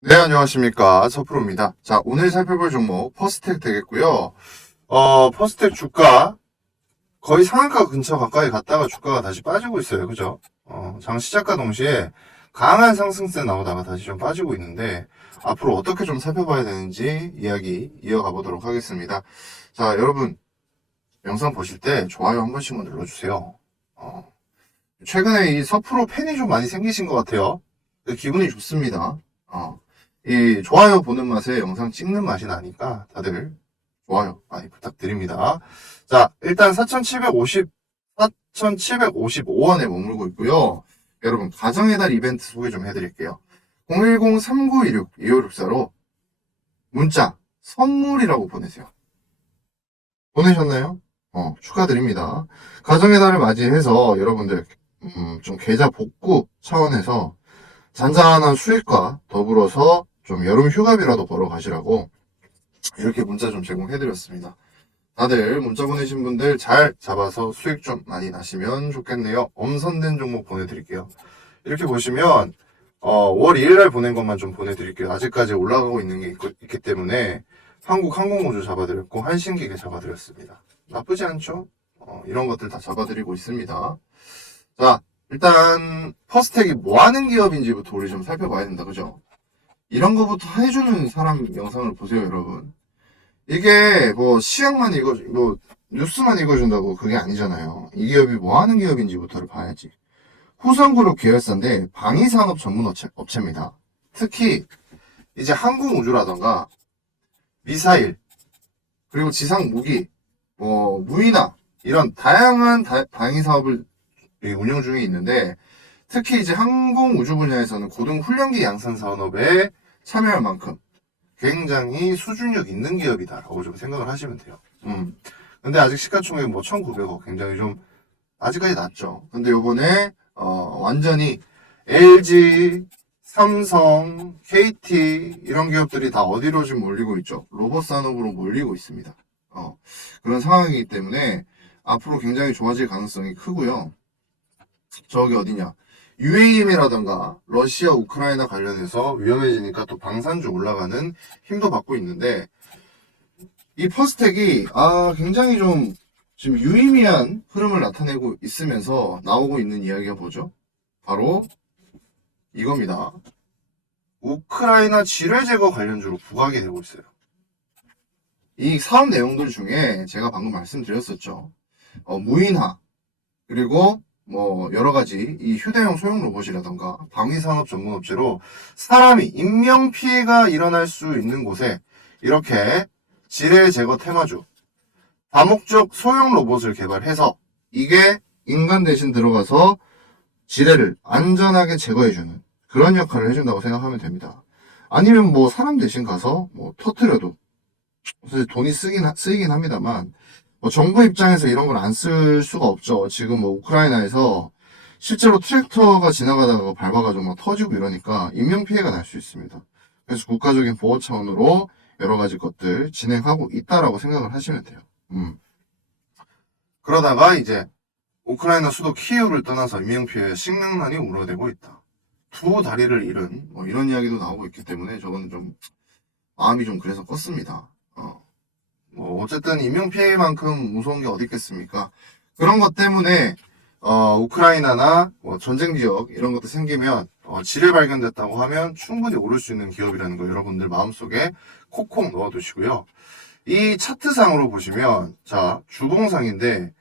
네, 안녕하십니까. 서프로입니다. 자, 오늘 살펴볼 종목, 퍼스텍 되겠고요. 어, 퍼스텍 주가, 거의 상한가 근처 가까이 갔다가 주가가 다시 빠지고 있어요. 그죠? 어, 장 시작과 동시에 강한 상승세 나오다가 다시 좀 빠지고 있는데, 앞으로 어떻게 좀 살펴봐야 되는지 이야기 이어가 보도록 하겠습니다. 자, 여러분, 영상 보실 때 좋아요 한 번씩만 눌러주세요. 어, 최근에 이 서프로 팬이 좀 많이 생기신 것 같아요. 기분이 좋습니다. 어, 이 좋아요 보는 맛에 영상 찍는 맛이 나니까 다들 좋아요 많이 부탁드립니다. 자, 일단 4,750, 4,755원에 머물고 있고요. 여러분, 가정의 달 이벤트 소개 좀 해드릴게요. 010-3916-2564로 문자, 선물이라고 보내세요. 보내셨나요? 어, 축하드립니다. 가정의 달을 맞이해서 여러분들, 음, 좀 계좌 복구 차원에서 잔잔한 수익과 더불어서 좀 여름 휴가비라도 벌어 가시라고 이렇게 문자 좀 제공해드렸습니다. 다들 문자 보내신 분들 잘 잡아서 수익 좀 많이 나시면 좋겠네요. 엄선된 종목 보내드릴게요. 이렇게 보시면 어, 월 2일날 보낸 것만 좀 보내드릴게요. 아직까지 올라가고 있는 게 있, 기 때문에 한국 항공우주 잡아드렸고 한신기계 잡아드렸습니다. 나쁘지 않죠? 어, 이런 것들 다 잡아드리고 있습니다. 자, 일단 퍼스텍이 뭐 하는 기업인지부터 우리 좀 살펴봐야 된다. 그죠? 이런 거부터 해주는 사람 영상을 보세요, 여러분. 이게 뭐 시약만 읽어, 뭐 뉴스만 읽어준다고 그게 아니잖아요. 이 기업이 뭐 하는 기업인지부터를 봐야지. 후성그룹 계열사인데 방위산업 전문 업체, 업체입니다. 특히 이제 항공우주라던가 미사일 그리고 지상 무기, 뭐 무인화 이런 다양한 다- 방위 사업을 운영 중에 있는데 특히 이제 항공 우주 분야에서는 고등 훈련기 양산 산업에 참여할 만큼 굉장히 수준력 있는 기업이다라고 좀 생각을 하시면 돼요. 음. 근데 아직 시가총액 뭐 1,900억 굉장히 좀 아직까지 낮죠. 근데 요번에 어, 완전히 LG, 삼성, KT 이런 기업들이 다 어디로 지금 몰리고 있죠? 로봇 산업으로 몰리고 있습니다. 어, 그런 상황이기 때문에 앞으로 굉장히 좋아질 가능성이 크고요. 저기 어디냐? UAM이라던가 러시아, 우크라이나 관련해서 위험해지니까 또 방산주 올라가는 힘도 받고 있는데 이 퍼스텍이 아 굉장히 좀 지금 유의미한 흐름을 나타내고 있으면서 나오고 있는 이야기가 뭐죠? 바로 이겁니다. 우크라이나 지뢰 제거 관련주로 부각이 되고 있어요. 이 사업 내용들 중에 제가 방금 말씀드렸었죠. 어, 무인화 그리고 뭐 여러 가지 이 휴대용 소형 로봇이라던가 방위산업 전문 업체로 사람이 인명 피해가 일어날 수 있는 곳에 이렇게 지뢰 제거 테마주 다목적 소형 로봇을 개발해서 이게 인간 대신 들어가서 지뢰를 안전하게 제거해주는 그런 역할을 해준다고 생각하면 됩니다. 아니면 뭐 사람 대신 가서 뭐 터트려도 사실 돈이 쓰긴 하- 쓰이긴 합니다만 뭐 정부 입장에서 이런 걸 안 쓸 수가 없죠. 지금 뭐 우크라이나에서 실제로 트랙터가 지나가다가 밟아가지고 막 터지고 이러니까 인명 피해가 날 수 있습니다. 그래서 국가적인 보호 차원으로 여러 가지 것들 진행하고 있다라고 생각을 하시면 돼요. 음. 그러다가 이제 우크라이나 수도 키이우를 떠나서 인명 피해 식량난이 우려되고 있다. 두 다리를 잃은 뭐 이런 이야기도 나오고 있기 때문에 저는 좀 마음이 좀 그래서 껐습니다. 어. 뭐 어쨌든 인명 피해만큼 무서운 게 어디 있겠습니까? 그런 것 때문에 어, 우크라이나나 뭐 전쟁 지역 이런 것도 생기면 어, 지뢰 발견됐다고 하면 충분히 오를 수 있는 기업이라는 거 여러분들 마음속에 콕콕 넣어두시고요. 이 차트상으로 보시면 자 주봉상인데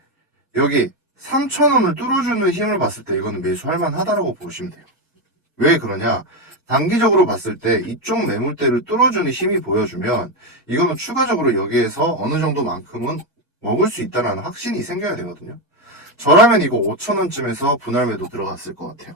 여기 3,000원을 뚫어주는 힘을 봤을 때 이거는 매수할 만하다라고 보시면 돼요. 왜 그러냐? 단기적으로 봤을 때 이쪽 매물대를 뚫어주는 힘이 보여주면 이거는 추가적으로 여기에서 어느 정도만큼은 먹을 수 있다는 확신이 생겨야 되거든요. 저라면 이거 5천원쯤에서 분할 매도 들어갔을 것 같아요.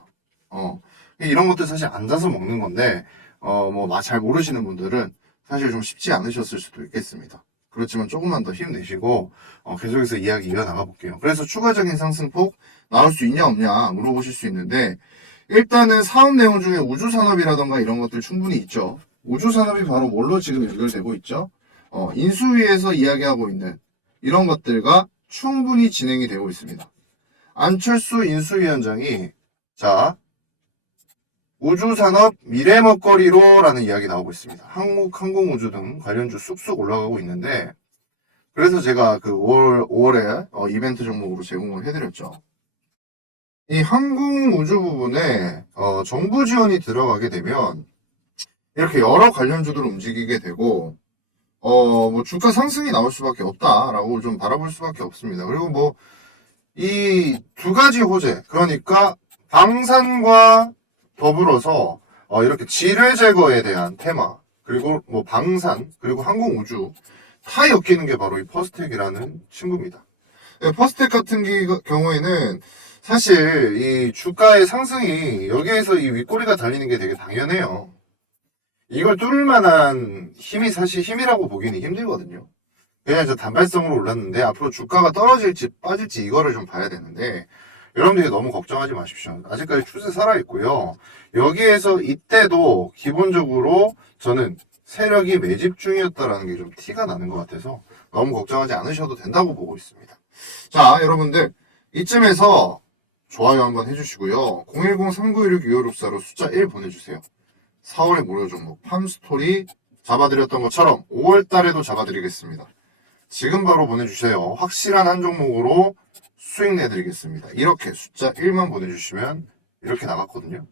어. 이런 것들 사실 앉아서 먹는 건데, 어, 뭐, 잘 모르시는 분들은 사실 좀 쉽지 않으셨을 수도 있겠습니다. 그렇지만 조금만 더 힘내시고, 어, 계속해서 이야기 이어나가 볼게요. 그래서 추가적인 상승폭 나올 수 있냐, 없냐 물어보실 수 있는데, 일단은 사업 내용 중에 우주 산업이라던가 이런 것들 충분히 있죠. 우주 산업이 바로 뭘로 지금 연결되고 있죠? 어, 인수위에서 이야기하고 있는 이런 것들과 충분히 진행이 되고 있습니다. 안철수 인수위원장이 자 우주산업 미래 먹거리로라는 이야기 나오고 있습니다. 한국 항공우주 등 관련주 쑥쑥 올라가고 있는데 그래서 제가 그 5월, 5월에 어, 이벤트 종목으로 제공을 해드렸죠. 이 항공 우주 부분에 어, 정부 지원이 들어가게 되면 이렇게 여러 관련주들 움직이게 되고 어, 뭐 주가 상승이 나올 수밖에 없다라고 좀 바라볼 수밖에 없습니다. 그리고 뭐 이 두 가지 호재 그러니까 방산과 더불어서 어, 이렇게 지뢰 제거에 대한 테마 그리고 뭐 방산 그리고 항공 우주 다 엮이는 게 바로 이 퍼스텍이라는 친구입니다. 네, 퍼스텍 같은 기- 경우에는 사실 이 주가의 상승이 여기에서 이 윗꼬리가 달리는 게 되게 당연해요. 이걸 뚫을 만한 힘이 사실 힘이라고 보기는 힘들거든요. 그냥 저 단발성으로 올랐는데 앞으로 주가가 떨어질지 빠질지 이거를 좀 봐야 되는데 여러분들이 너무 걱정하지 마십시오. 아직까지 추세 살아있고요. 여기에서 이때도 기본적으로 저는 세력이 매집 중이었다라는 게 좀 티가 나는 것 같아서 너무 걱정하지 않으셔도 된다고 보고 있습니다. 자, 여러분들 이쯤에서 좋아요 한번 해주시고요. 010-3916-2564로 숫자 1 보내주세요. 4월의 무료 종목 팜스토리 잡아드렸던 것처럼 5월 달에도 잡아드리겠습니다. 지금 바로 보내주세요. 확실한 한 종목으로 수익 내드리겠습니다. 이렇게 숫자 1만 보내주시면 이렇게 나갔거든요.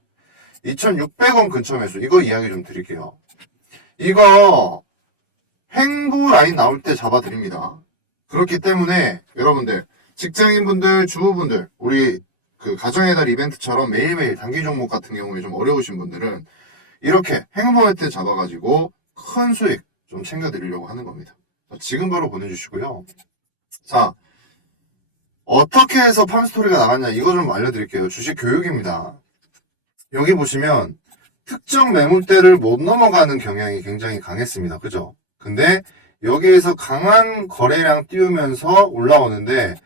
2,600원 근처 매수 이거 이야기 좀 드릴게요. 이거 횡보 라인 나올 때 잡아드립니다. 그렇기 때문에 여러분들 직장인분들 주부분들 우리 그 가정의 달 이벤트처럼 매일매일 단기 종목 같은 경우에 좀 어려우신 분들은 이렇게 행보할 때 잡아가지고 큰 수익 좀 챙겨드리려고 하는 겁니다. 자, 지금 바로 보내주시고요. 자, 어떻게 해서 팜스토리가 나갔냐 이거 좀 알려드릴게요. 주식 교육입니다. 여기 보시면 특정 매물대를 못 넘어가는 경향이 굉장히 강했습니다. 그죠? 근데 여기에서 강한 거래량 띄우면서 올라오는데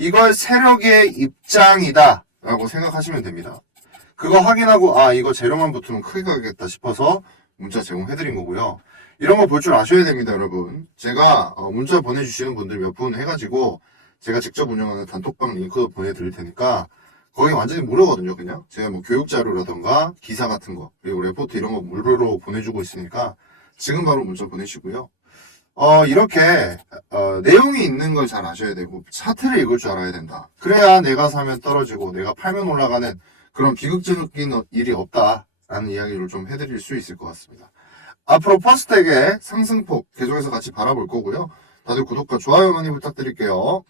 이걸 세력의 입장이다 라고 생각하시면 됩니다. 그거 확인하고 아 이거 재료만 붙으면 크게 가겠다 싶어서 문자 제공해드린 거고요. 이런 거 볼 줄 아셔야 됩니다, 여러분. 제가 어, 문자 보내주시는 분들 몇 분 해가지고 제가 직접 운영하는 단톡방 링크도 보내드릴 테니까 거기 완전히 무료거든요, 그냥. 제가 뭐 교육 자료라던가 기사 같은 거 그리고 레포트 이런 거 무료로 보내주고 있으니까 지금 바로 문자 보내시고요. 어, 이렇게 어, 내용이 있는 걸 잘 아셔야 되고 차트를 읽을 줄 알아야 된다. 그래야 내가 사면 떨어지고 내가 팔면 올라가는 그런 비극적인 일이 없다라는 이야기를 좀 해드릴 수 있을 것 같습니다. 앞으로 퍼스텍의 상승폭 계속해서 같이 바라볼 거고요. 다들 구독과 좋아요 많이 부탁드릴게요.